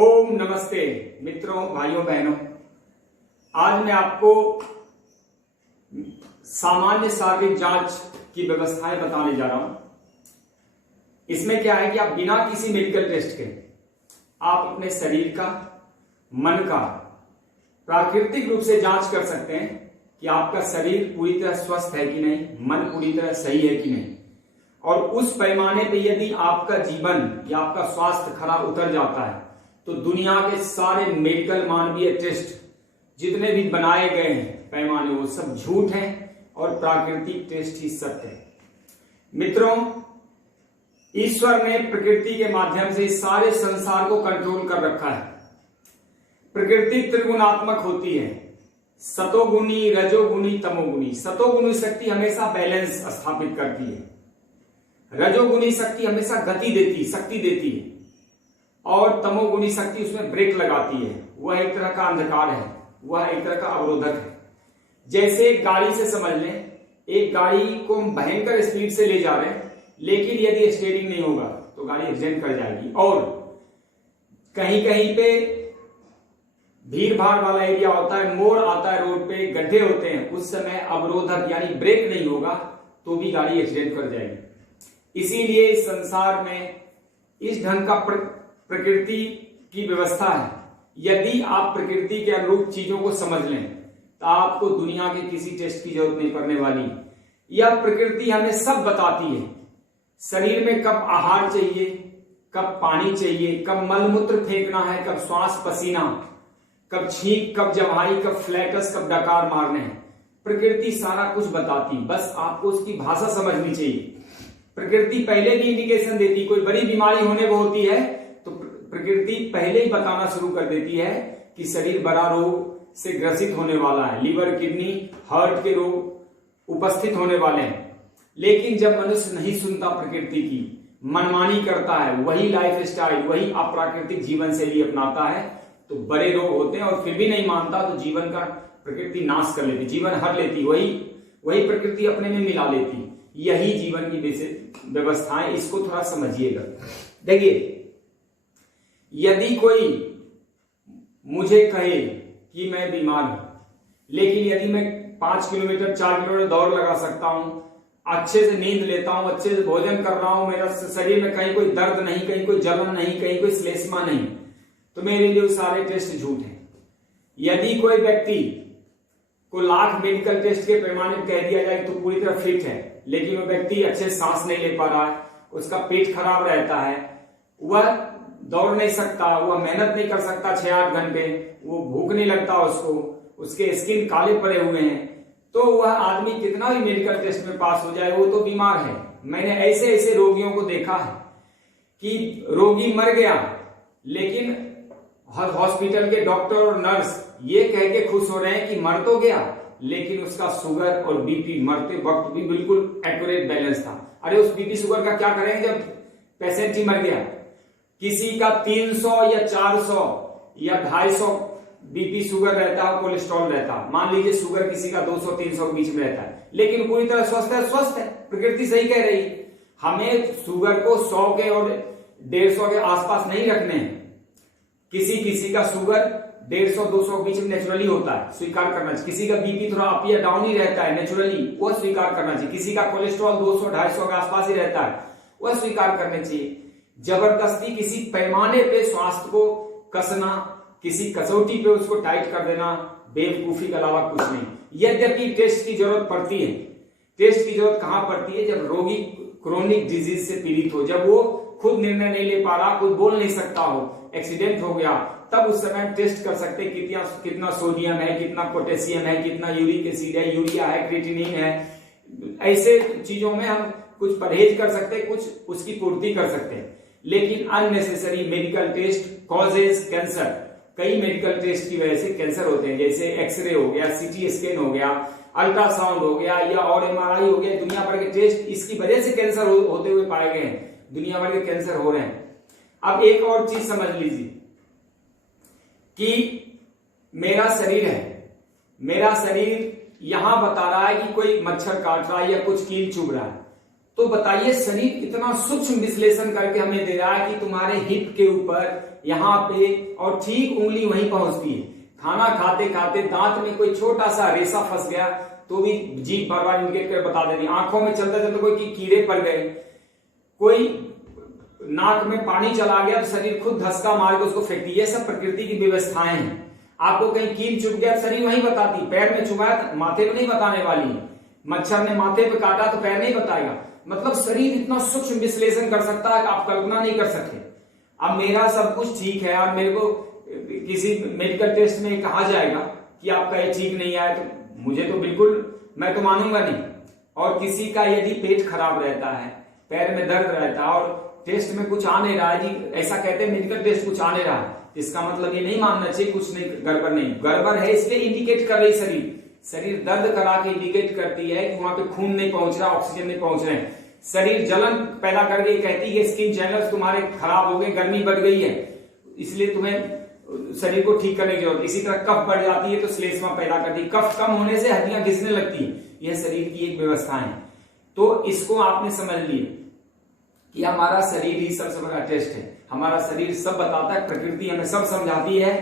ओम नमस्ते मित्रों, भाइयों बहनों। आज मैं आपको सामान्य शारीरिक जांच की व्यवस्थाएं बताने जा रहा हूं। इसमें क्या है कि आप बिना किसी मेडिकल टेस्ट के आप अपने शरीर का, मन का प्राकृतिक रूप से जांच कर सकते हैं कि आपका शरीर पूरी तरह स्वस्थ है कि नहीं, मन पूरी तरह सही है कि नहीं। और उस पैमाने पे यदि आपका जीवन या आपका स्वास्थ्य खराब उतर जाता है तो दुनिया के सारे मेडिकल मानवीय टेस्ट जितने भी बनाए गए हैं पैमाने, वो सब झूठ हैं और प्राकृतिक टेस्ट ही सत्य है। मित्रों, ईश्वर ने प्रकृति के माध्यम से इस सारे संसार को कंट्रोल कर रखा है। प्रकृति त्रिगुणात्मक होती है, सतोगुणी, रजोगुणी, तमोगुणी। सतोगुणी शक्ति हमेशा बैलेंस स्थापित करती है, रजोगुणी शक्ति हमेशा गति देती, शक्ति देती है, और तमोगुणी शक्ति उसमें ब्रेक लगाती है। वह एक तरह का अंधकार है, वह एक तरह का अवरोधक है। जैसे एक गाड़ी से समझ लें, एक गाड़ी को हम भयंकर स्पीड से ले जा रहे हैं, लेकिन यदि स्टीयरिंग नहीं होगा तो गाड़ी एक्सीडेंट कर जाएगी। और कहीं कहीं पे भीड़ भाड़ वाला एरिया होता है, मोड़ आता है, रोड पे गड्ढे होते हैं, उस समय अवरोधक यानी ब्रेक नहीं होगा तो भी गाड़ी एक्सीडेंट कर जाएगी। इसीलिए इस संसार में इस ढंग का प्रकृति की व्यवस्था है। यदि आप प्रकृति के अनुरूप चीजों को समझ लें तो आपको दुनिया के किसी टेस्ट की जरूरत नहीं पड़ने वाली। यह प्रकृति हमें सब बताती है। शरीर में कब आहार चाहिए, कब पानी चाहिए, कब मलमूत्र फेंकना है, कब श्वास पसीना, कब छींक, कब जवाई, कब फ्लैटस, कब डकार मारने हैं। प्रकृति सारा कुछ बताती, बस आपको उसकी भाषा समझनी चाहिए। प्रकृति पहले भी इंडिकेशन देती, कोई बड़ी बीमारी होने को होती है तो प्रकृति पहले ही बताना शुरू कर देती है कि शरीर बड़ा रोग से ग्रसित होने वाला है, लीवर, किडनी, हार्ट के रोग उपस्थित होने वाले हैं। लेकिन जब मनुष्य नहीं सुनता प्रकृति की, मनमानी करता है, वही लाइफ स्टाइल, वही अप्राकृतिक जीवन शैली अपनाता है तो बड़े रोग होते हैं। और फिर भी नहीं मानता तो जीवन का प्रकृति नाश कर लेती, जीवन हर लेती, वही प्रकृति अपने में मिला लेती। यही जीवन की व्यवस्थाएं, इसको थोड़ा समझिएगा। देखिए, यदि कोई मुझे कहे कि मैं बीमार हूं, लेकिन यदि मैं 5 किलोमीटर 4 किलोमीटर दौड़ लगा सकता हूं, अच्छे से नींद लेता हूं, अच्छे से भोजन कर रहा हूं, मेरा शरीर में कहीं कोई दर्द नहीं, कहीं कोई जलन नहीं, कहीं कोई श्लेष्मा नहीं, तो मेरे लिए सारे टेस्ट झूठ हैं। यदि कोई व्यक्ति को लाख मेडिकल टेस्ट के पैमाने पर कह दिया जाए तो पूरी तरह फिट है, लेकिन वो व्यक्ति अच्छे से सांस नहीं ले पा रहा है, उसका पेट खराब रहता है, वह दौड़ नहीं सकता, वह मेहनत नहीं कर सकता 6-8 घंटे, वो भूख नहीं लगता उसको, उसके स्किन काले पड़े हुए हैं, तो वह आदमी कितना भी मेडिकल टेस्ट में पास हो जाए वो तो बीमार है। मैंने ऐसे ऐसे रोगियों को देखा है कि रोगी मर गया, लेकिन हॉस्पिटल के डॉक्टर और नर्स ये कह के खुश हो रहे हैं कि मर तो गया, लेकिन उसका शुगर और बीपी मरते वक्त भी बिल्कुल एक्यूरेट बैलेंस था। अरे उस बीपी शुगर का क्या करेंगे जब पेशेंट ही मर गया। किसी का 300 या 400 या 250 बीपी शुगर रहता है, कोलेस्ट्रॉल रहता है। मान लीजिए शुगर किसी का 200-300 के बीच में रहता है, लेकिन पूरी तरह स्वस्थ है। प्रकृति सही कह रही है, हमें शुगर को 100 के और 150 के आसपास नहीं रखने हैं। किसी का शुगर 150-200 के बीच में नेचुरली होता है, स्वीकार करना चाहिए। किसी का बीपी थोड़ा अप या डाउन ही रहता है नेचुरली, वह स्वीकार करना चाहिए। किसी का कोलेस्ट्रॉल 200-250 के आसपास ही रहता है, वह स्वीकार करने चाहिए। जबरदस्ती किसी पैमाने पे स्वास्थ्य को कसना, किसी कसौटी पे उसको टाइट कर देना, बेवकूफी के अलावा कुछ नहीं। यद्यपि टेस्ट की जरूरत पड़ती है। टेस्ट की जरूरत कहां पड़ती है? जब रोगी क्रोनिक डिजीज से पीड़ित हो, जब वो खुद निर्णय नहीं ले पा रहा, खुद बोल नहीं सकता हो, एक्सीडेंट हो गया, तब उस समय टेस्ट कर सकते हैं कितना सोडियम है, कितना पोटेशियम है, कितना यूरिक एसिड है, यूरिया है, क्रिएटिनिन है। ऐसे चीजों में हम कुछ परहेज कर सकते हैं, कुछ उसकी पूर्ति कर सकते हैं। लेकिन unnecessary medical test causes cancer. कई मेडिकल टेस्ट की वजह से कैंसर होते हैं, जैसे एक्सरे हो गया, सीटी स्कैन हो गया, अल्ट्रासाउंड हो गया, या और एमआरआई हो गया। दुनिया भर के टेस्ट इसकी वजह से कैंसर होते हुए पाए गए हैं, दुनिया भर के कैंसर हो रहे हैं। अब एक और चीज समझ लीजिए कि मेरा शरीर है, मेरा शरीर यहां बता रहा है कि कोई मच्छर काट रहा है या कुछ कील चुभ रहा है, तो बताइए शरीर इतना सूक्ष्म विश्लेषण करके हमें दे रहा है कि तुम्हारे हिप के ऊपर यहाँ पे और ठीक उंगली वहीं पहुंचती है। खाना खाते खाते दांत में कोई छोटा सा रेशा फंस गया तो भी जीभ बार बार इंडिकेट कर बता देती। आंखों में चलते चलते कोई कीड़े पड़ गए, कोई नाक में पानी चला गया तो शरीर खुद धक्का मार के उसको फेंकती है। ये सब प्रकृति की व्यवस्थाएं हैं। आपको कहीं कील चुभ गया शरीर वहीं बताती, पैर में चुभाया तो माथे पे नहीं बताने वाली है। मच्छर ने माथे पे काटा तो पैर नहीं बताएगा। मतलब शरीर इतना सूक्ष्म विश्लेषण कर सकता है कि आप कल्पना नहीं कर सकते। अब मेरा सब कुछ ठीक है और मेरे को किसी मेडिकल टेस्ट में कहा जाएगा कि आपका ये ठीक नहीं आया तो मुझे तो बिल्कुल, मैं तो मानूंगा नहीं। और किसी का यदि पेट खराब रहता है, पैर में दर्द रहता है और टेस्ट में कुछ आ नहीं रहा है जी, ऐसा कहते हैं मेडिकल टेस्ट कुछ आ नहीं रहा है, इसका मतलब ये नहीं मानना चाहिए कुछ नहीं गड़बड़ नहीं, गड़बड़ है इसलिए इंडिकेट कर रही शरीर दर्द करा के इंडिकेट करती है कि वहां पे खून नहीं पहुंच रहा, ऑक्सीजन नहीं पहुंच रहे हैं। शरीर जलन पैदा करके कहती है स्किन चैनल्स तुम्हारे खराब हो गए, गर्मी बढ़ गई है, इसलिए तुम्हें शरीर को ठीक करने की जरूरत। इसी तरह कफ बढ़ जाती है तो श्लेष्मा पैदा करती है, कफ कम होने से हड्डियां घिसने लगती है। यह शरीर की एक व्यवस्था है। तो इसको आपने समझ लिया कि हमारा शरीर ही सबसे बड़ा टेस्ट है। हमारा शरीर सब बताता है, प्रकृति हमें सब समझाती है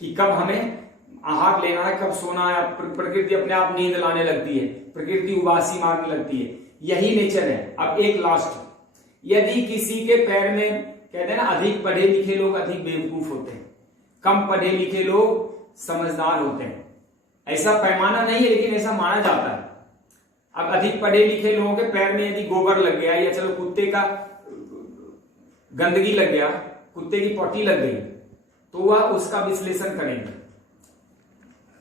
कि कब हमें आहार लेना है, कब सोना है। प्रकृति अपने आप नींद लाने लगती है, प्रकृति उबासी मारने लगती है, यही नेचर है। अब एक लास्ट, यदि किसी के पैर में कहते हैं ना अधिक पढ़े लिखे लोग अधिक बेवकूफ होते हैं, कम पढ़े लिखे लोग समझदार होते हैं। ऐसा पैमाना नहीं है लेकिन ऐसा माना जाता है। अब अधिक पढ़े लिखे लोगों के पैर में यदि गोबर लग गया या चलो कुत्ते का गंदगी लग गया, कुत्ते की पॉटी लग गई, तो वह उसका विश्लेषण करेंगे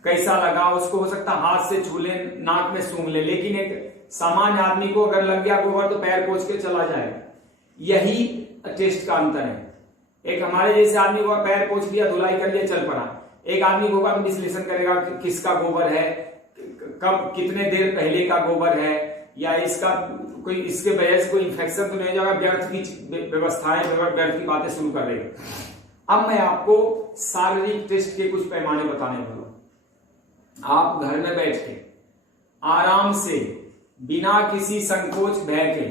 कैसा लगा उसको। हो सकता हाथ से छू ले, नाक में सूंघ ले, लेकिन एक सामान्य आदमी को अगर लग गया गोबर तो पैर पोंछ के चला जाएगा। यही टेस्ट का अंतर है। एक हमारे जैसे आदमी को पैर पोंछ लिया, धुलाई कर लिया, चल पड़ा। एक आदमी को तो विश्लेषण करेगा कि किसका गोबर है, कब कितने देर पहले का गोबर है, या इसका कोई इसके वजह से कोई इंफेक्शन तो नहीं जाएगा। व्यर्थ की व्यवस्थाएं, व्यर्थ की बातें शुरू कर देगा। अब मैं आपको शारीरिक टेस्ट के कुछ पैमाने बताने वाला हूं। आप घर में बैठ के आराम से बिना किसी संकोच भय के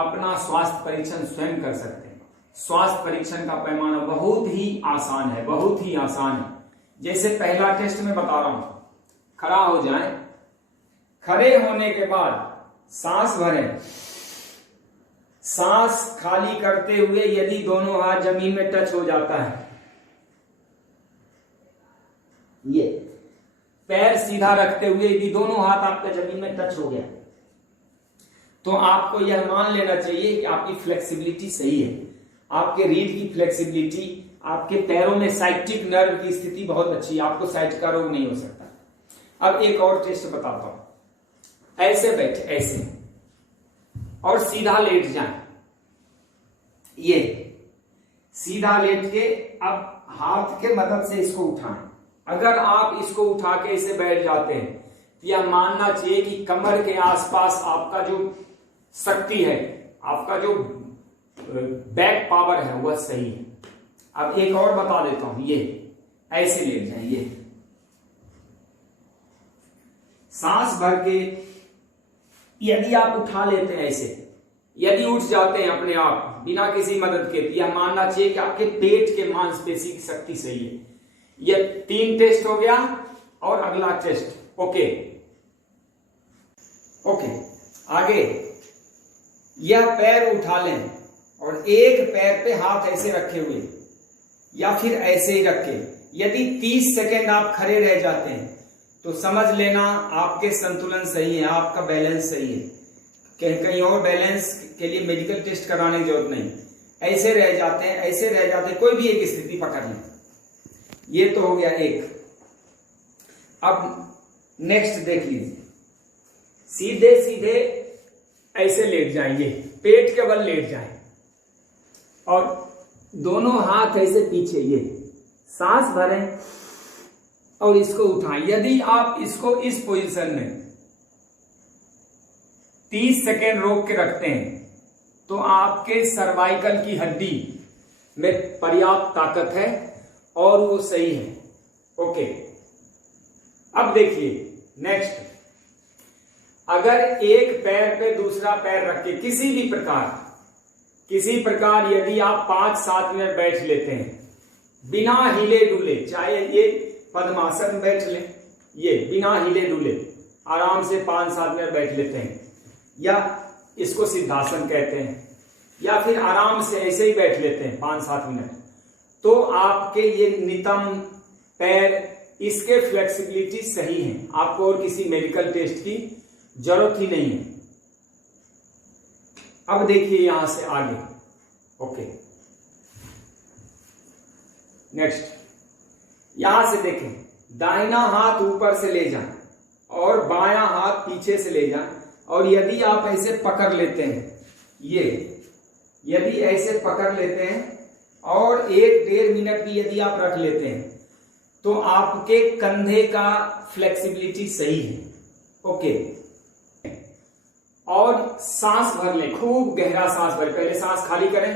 अपना स्वास्थ्य परीक्षण स्वयं कर सकते हैं। स्वास्थ्य परीक्षण का पैमाना बहुत ही आसान है, बहुत ही आसान है। जैसे पहला टेस्ट में बता रहा हूं, खड़ा हो जाएं, खड़े होने के बाद सांस भरें, सांस खाली करते हुए यदि दोनों हाथ जमीन में टच हो जाता है, ये पैर सीधा रखते हुए यदि दोनों हाथ आपका जमीन में टच हो गया, तो आपको यह मान लेना चाहिए कि आपकी फ्लेक्सिबिलिटी सही है। आपके रीढ़ की फ्लेक्सिबिलिटी, आपके पैरों में साइटिक नर्व की स्थिति बहुत अच्छी है, आपको साइट का रोग नहीं हो सकता। अब एक और टेस्ट बताता हूं। ऐसे बैठे, ऐसे, और सीधा लेट जाएं। ये सीधा लेट के अब हाथ के मदद से इसको उठाएं। अगर आप इसको उठा के इसे बैठ जाते हैं तो यह मानना चाहिए कि कमर के आसपास आपका जो शक्ति है, आपका जो बैक पावर है वह सही है। अब एक और बता देता हूं, ये ऐसे लेट जाए, ये सांस भर के यदि आप उठा लेते हैं ऐसे, यदि उठ जाते हैं अपने आप बिना किसी मदद के, तो यह मानना चाहिए कि आपके पेट के मांसपेशी की शक्ति सही है। यह 3 टेस्ट हो गया और अगला टेस्ट। ओके, आगे यह पैर उठा लें और एक पैर पे हाथ ऐसे रखे हुए या फिर ऐसे ही रख के यदि 30 सेकेंड आप खड़े रह जाते हैं तो समझ लेना आपके संतुलन सही है, आपका बैलेंस सही है। कहीं और बैलेंस के लिए मेडिकल टेस्ट कराने की जरूरत नहीं। ऐसे रह जाते हैं, ऐसे रह जाते हैं, कोई भी एक स्थिति पकड़ लें। ये तो हो गया एक। अब नेक्स्ट देख लीजिए, सीधे सीधे ऐसे लेट जाएंगे, पेट के बल लेट जाएं और दोनों हाथ ऐसे पीछे, ये सांस भरें और इसको उठाएं। यदि आप इसको इस पोजीशन में 30 सेकेंड रोक के रखते हैं तो आपके सर्वाइकल की हड्डी में पर्याप्त ताकत है और वो सही है। ओके, अब देखिए नेक्स्ट, अगर एक पैर पे दूसरा पैर रख के किसी प्रकार यदि आप 5-7 मिनट बैठ लेते हैं बिना हिले डुले, चाहे ये पद्मासन में बैठ ले, ये बिना हिले डुले आराम से 5-7 मिनट बैठ लेते हैं, या इसको सिद्धासन कहते हैं, या फिर आराम से ऐसे ही बैठ लेते हैं 5-7 मिनट, तो आपके ये नितंब पैर, इसके फ्लेक्सिबिलिटी सही है, आपको और किसी मेडिकल टेस्ट की जरूरत ही नहीं है। अब देखिए यहां से आगे, ओके नेक्स्ट, यहां से देखें, दाहिना हाथ ऊपर से ले जाएं और बायां हाथ पीछे से ले जाएं, और यदि आप ऐसे पकड़ लेते हैं, ये यदि ऐसे पकड़ लेते हैं और 1-1.5 मिनट भी यदि आप रख लेते हैं तो आपके कंधे का फ्लेक्सिबिलिटी सही है। ओके, और सांस भर लें, खूब गहरा सांस भरें, पहले सांस खाली करें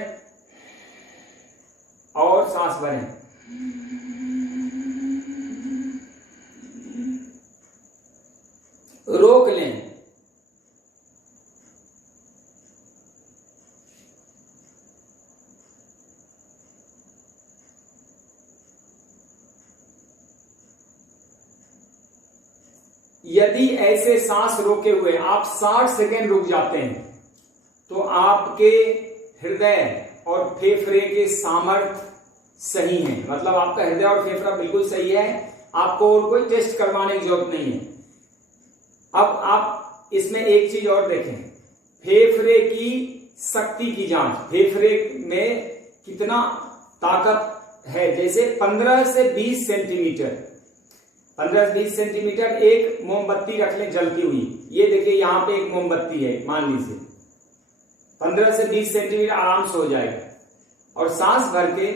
और सांस भरें, रोक लें, यदि ऐसे सांस रोके हुए आप 60 सेकेंड रुक जाते हैं तो आपके हृदय और फेफड़े के सामर्थ्य सही है, मतलब आपका हृदय और फेफड़ा बिल्कुल सही है, आपको और कोई टेस्ट करवाने की जरूरत नहीं है। अब आप इसमें एक चीज और देखें, फेफड़े की शक्ति की जांच, फेफड़े में कितना ताकत है, जैसे 15 से 20 सेंटीमीटर, 15 से 20 सेंटीमीटर एक मोमबत्ती रख लें जलती हुई, ये देखिए यहां पे एक मोमबत्ती है, मान लीजिए 15 से 20 सेंटीमीटर आराम से हो जाएगा, और सांस भर के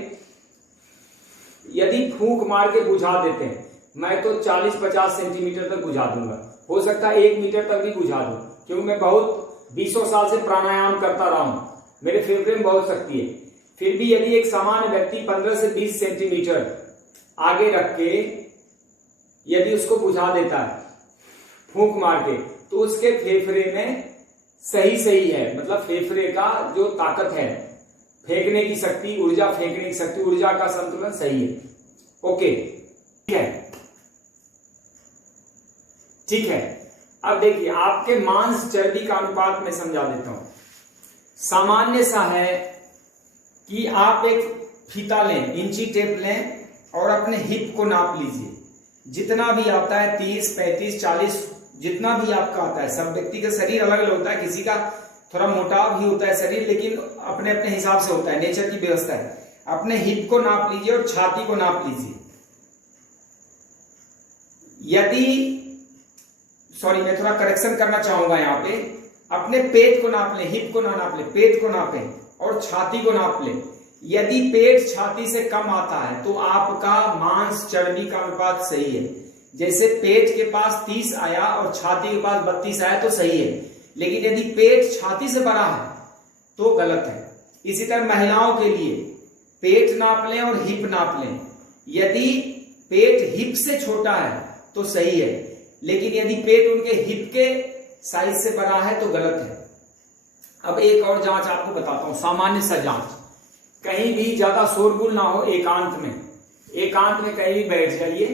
यदि फूंक मार के बुझा देते हैं, मैं तो 40-50 सेंटीमीटर तक बुझा दूंगा, हो सकता है 1 मीटर तक भी बुझा दूं, क्योंकि मैं बहुत 20 साल से प्राणायाम करता रहा हूं, मेरे फेफड़े में बहुत शक्ति है। फिर भी यदि एक सामान्य व्यक्ति 15 से 20 सेंटीमीटर आगे रख के यदि उसको बुझा देता है फूंक मार के, तो उसके फेफड़े में सही है, मतलब फेफड़े का जो ताकत है, फेंकने की शक्ति, ऊर्जा फेंकने की शक्ति, ऊर्जा का संतुलन सही है। ओके, ठीक है। अब देखिए आपके मांस चर्बी का अनुपात में समझा देता हूं। सामान्य सा है कि आप एक फीता लें, इंची टेप लें और अपने हिप को नाप लीजिए, जितना भी आता है 30, 35, 40, जितना भी आपका आता है। सब व्यक्ति का शरीर अलग अलग होता है, किसी का थोड़ा मोटा भी होता है शरीर, लेकिन अपने अपने हिसाब से होता है, नेचर की व्यवस्था है। अपने हिप को नाप लीजिए और छाती को नाप लीजिए। मैं थोड़ा करेक्शन करना चाहूंगा यहाँ पे, अपने पेट को नाप लें, हिप को ना नाप लें, पेट को नापें और छाती को नाप लें। यदि पेट छाती से कम आता है तो आपका मांस चर्बी का अनुपात सही है। जैसे पेट के पास 30 आया और छाती के पास 32 आया तो सही है, लेकिन यदि पेट छाती से बड़ा है तो गलत है। इसी तरह महिलाओं के लिए पेट नाप लें और हिप नाप लें। यदि पेट हिप से छोटा है तो सही है, लेकिन यदि पेट उनके हिप के साइज से बड़ा है तो गलत है। अब एक और जांच आपको बताता हूं, सामान्य सा जांच, कहीं भी ज्यादा शोरगुल ना हो, एकांत में कहीं भी बैठ जाइए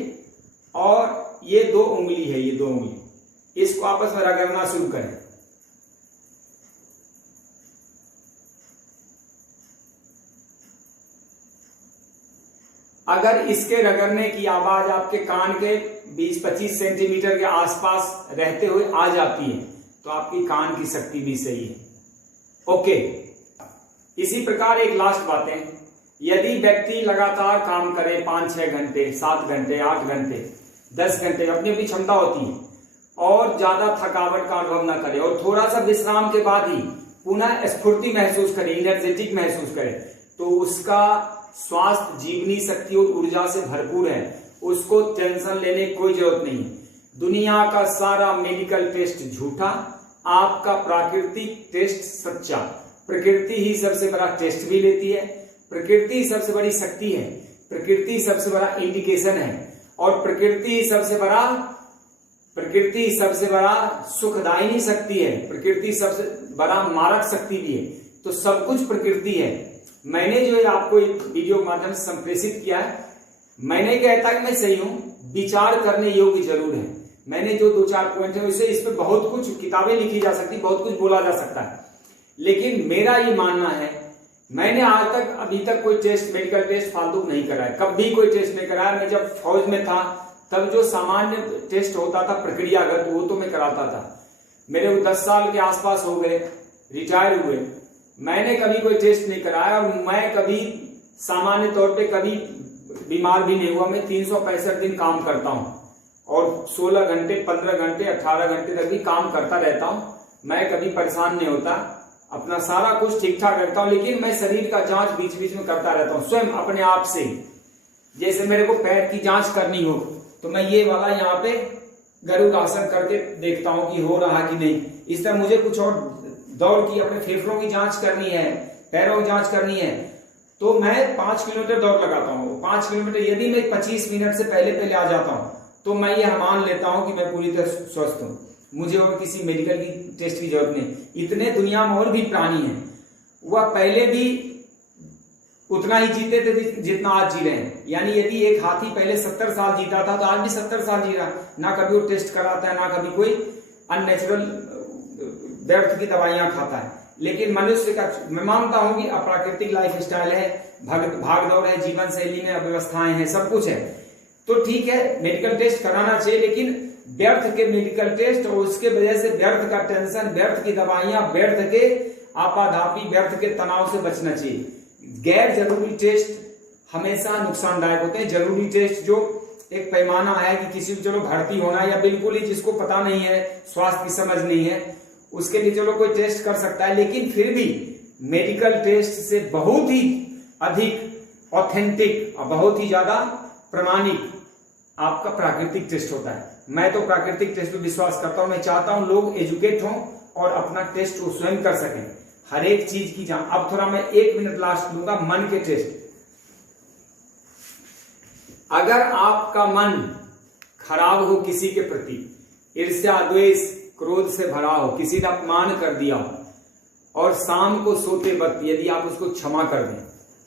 और ये 2 उंगली है, ये 2 उंगली, इसको आपस में रगड़ना शुरू करें। अगर इसके रगड़ने की आवाज आपके कान के 20-25 सेंटीमीटर के आसपास रहते हुए आ जाती है तो आपकी कान की शक्ति भी सही है। ओके, इसी प्रकार एक लास्ट बात है, यदि व्यक्ति लगातार काम करे 5-6 घंटे, 7 घंटे, 8 घंटे, 10 घंटे, अपनी अपनी क्षमता होती है, और ज्यादा थकावट का अनुभव न करे और थोड़ा सा विश्राम के बाद ही पुनः स्फूर्ति महसूस करे, एनर्जेटिक महसूस करे, तो उसका स्वास्थ्य, जीवनी शक्ति और ऊर्जा से भरपूर है, उसको टेंशन लेने की कोई जरूरत नहीं है। दुनिया का सारा मेडिकल टेस्ट झूठा, आपका प्राकृतिक टेस्ट सच्चा। प्रकृति ही सबसे बड़ा टेस्ट भी लेती है, प्रकृति सबसे बड़ी शक्ति है, प्रकृति सबसे बड़ा इंडिकेशन है, और प्रकृति सबसे बड़ा प्रकृति सबसे बड़ा सुखदायिनी शक्ति है, प्रकृति सबसे बड़ा मारक शक्ति भी है। तो सब कुछ प्रकृति है। मैंने जो आपको एक वीडियो के माध्यम से संप्रेषित किया है, मैंने कहता कि मैं सही हूं, विचार करने योग्य जरूर है। मैंने जो 2-4 पॉइंट है उससे इस पे बहुत कुछ किताबें लिखी जा सकती, बहुत कुछ बोला जा सकता है, लेकिन मेरा ये मानना है, मैंने आज तक अभी तक कोई टेस्ट, मेडिकल टेस्ट फालतू नहीं कराया, कभी कोई टेस्ट नहीं कराया। मैं जब फौज में था तब जो सामान्य टेस्ट होता था प्रक्रियागत, वो तो मैं कराता था। मेरे को 10 साल के आसपास हो गए, रिटायर हुए, मैंने कभी कोई टेस्ट नहीं कराया और मैं कभी सामान्य तौर पे कभी बीमार भी नहीं हुआ। मैं 365 दिन काम करता हूं और 16 घंटे, 15 घंटे, 18 घंटे तक भी काम करता रहता हूं। मैं कभी परेशान नहीं होता, अपना सारा कुछ ठीक ठाक रखता हूं, लेकिन मैं शरीर का जांच बीच बीच में करता रहता हूं स्वयं अपने आप से। जैसे मेरे को पैर की जांच करनी हो तो मैं ये वाला यहाँ पे गरुड़ आसन करके देखता हूं कि हो रहा कि नहीं। इस तरह मुझे कुछ और दौड़ की, अपने फेफड़ों की जांच करनी है, पैरों की जांच करनी है, तो मैं 5 किलोमीटर दौड़ लगाता हूँ। 5 किलोमीटर यदि मैं 25 मिनट से पहले आ जाता हूँ तो मैं ये मान लेता हूं कि मैं पूरी तरह स्वस्थ हूं, मुझे और किसी मेडिकल की टेस्ट की जरूरत नहीं। इतने दुनिया में और भी प्राणी हैं, वह पहले भी उतना ही जीते थे जितना आज जी रहे हैं। यानी यदि एक हाथी पहले 70 साल जीता था तो आज भी 70 साल जी रहा, ना कभी वो टेस्ट कराता है, ना कभी कोई अननेचुरल व्यर्थ की दवाइयां खाता है। लेकिन मनुष्य का, मैं मानता हूं कि अप्राकृतिक लाइफ स्टाइल है, भाग दौड़ है, जीवन शैली में अव्यवस्थाएं हैं, सब कुछ है। तो ठीक है, मेडिकल टेस्ट कराना चाहिए, लेकिन व्यर्थ के मेडिकल टेस्ट और उसके वजह से व्यर्थ का टेंशन, व्यर्थ की दवाइयां, व्यर्थ के आपाधापी, व्यर्थ के तनाव से बचना चाहिए। गैर जरूरी टेस्ट हमेशा नुकसानदायक होते हैं। जरूरी टेस्ट जो एक पैमाना है कि किसी को चलो भर्ती होना, या बिल्कुल ही जिसको पता नहीं है, स्वास्थ्य की समझ नहीं है, उसके लिए चलो कोई टेस्ट कर सकता है, लेकिन फिर भी मेडिकल टेस्ट से बहुत ही अधिक ऑथेंटिक और बहुत ही ज्यादा प्रमाणिक आपका प्राकृतिक टेस्ट होता है। मैं तो प्राकृतिक टेस्ट पे विश्वास करता हूं। मैं चाहता हूं लोग एजुकेट हों और अपना टेस्ट वो स्वयं कर सकें, हर एक चीज की जान। अब थोड़ा मैं 1 मिनट लास्ट दूंगा मन के टेस्ट। अगर आपका मन खराब हो, किसी के प्रति ईर्ष्या, द्वेष, क्रोध से भरा हो, किसी ने अपमान कर दिया हो, और शाम को सोते वक्त यदि आप उसको क्षमा कर दें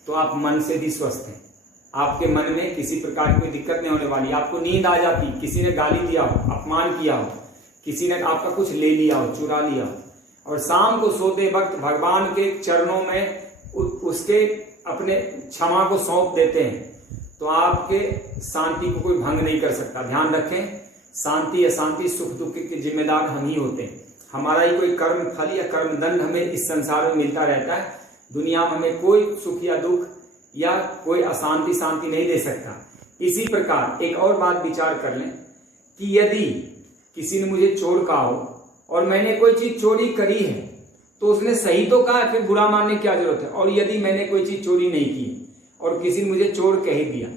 तो आप मन से भी स्वस्थ हैं। आपके मन में किसी प्रकार की कोई दिक्कत नहीं होने वाली। आपको नींद आ जाती, किसी ने गाली दिया हो, अपमान किया हो, किसी ने आपका कुछ ले लिया हो, चुरा लिया हो, और शाम को सोते वक्त भगवान के चरणों में उसके अपने क्षमा को सौंप देते हैं, तो आपके शांति को कोई भंग नहीं कर सकता। ध्यान रखें, शांति अशांति, सुख दुख के जिम्मेदार हम ही होते हैं। हमारा ही कोई कर्म फल या कर्म दंड हमें इस संसार में मिलता रहता है। दुनिया में हमें कोई सुख या दुख या कोई अशांति शांति नहीं दे सकता। इसी प्रकार एक और बात विचार कर लें कि यदि किसी ने मुझे चोर कहा हो और मैंने कोई चीज चोरी करी है, तो उसने सही तो कहा, फिर बुरा मानने की क्या जरूरत है। और यदि मैंने कोई चीज चोरी नहीं की और किसी ने मुझे चोर कह दिया,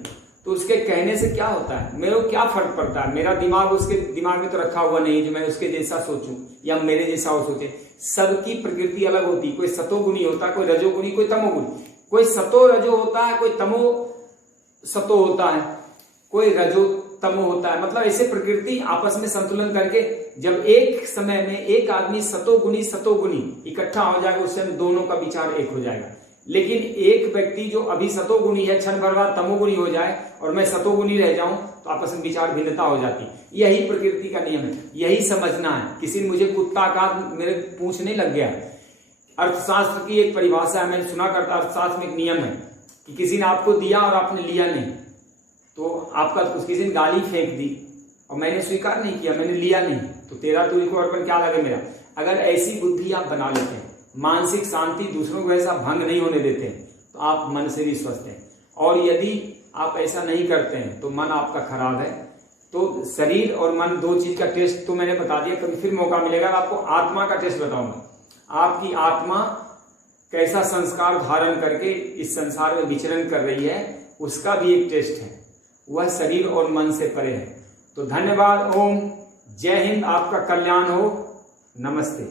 तो उसके कहने से क्या होता है, मेरे को क्या फर्क पड़ता है। मेरा दिमाग उसके दिमाग में तो रखा हुआ नहीं जो मैं उसके जैसा सोचूं या मेरे जैसा वो सोचे। सबकी प्रकृति अलग होती, कोई सतोगुणी होता है, कोई रजोगुणी, कोई तमोगुणी, कोई सतो रजो होता है, कोई तमो सतो होता है, कोई रजो तमो होता है। मतलब ऐसे प्रकृति आपस में संतुलन करके जब एक समय में एक आदमी सतोगुणी इकट्ठा हो जाएगा, उस समय दोनों का विचार एक हो जाएगा। लेकिन एक व्यक्ति जो अभी सतोगुणी है, क्षण भर बाद तमोगुणी हो जाए और मैं सतोगुणी रह जाऊं, तो आपस में विचार भिन्नता हो जाती। यही प्रकृति का नियम है, यही समझना है। किसी ने मुझे कुत्ता कहा, मेरे पूंछ नहीं लग गया। अर्थशास्त्र की एक परिभाषा है, मैंने सुना करता, अर्थशास्त्र में एक नियम है कि किसी ने आपको दिया और आपने लिया नहीं, तो आपका किसी ने गाली फेंक दी और मैंने स्वीकार नहीं किया, मैंने लिया नहीं, तो तेरा तुझको अर्पण क्या लगे मेरा। अगर ऐसी बुद्धि आप बना लेते हैं, मानसिक शांति, दूसरों को ऐसा भंग नहीं होने देते हैं, तो आप मन से भी स्वस्थ हैं। और यदि आप ऐसा नहीं करते हैं तो मन आपका खराब है। तो शरीर और मन दो चीज का टेस्ट तो मैंने बता दिया, कभी फिर मौका मिलेगा आपको आत्मा का टेस्ट बताऊंगा। आपकी आत्मा कैसा संस्कार धारण करके इस संसार में विचरण कर रही है, उसका भी एक टेस्ट है, वह शरीर और मन से परे है। तो धन्यवाद। ओम जय हिंद, आपका कल्याण हो। नमस्ते।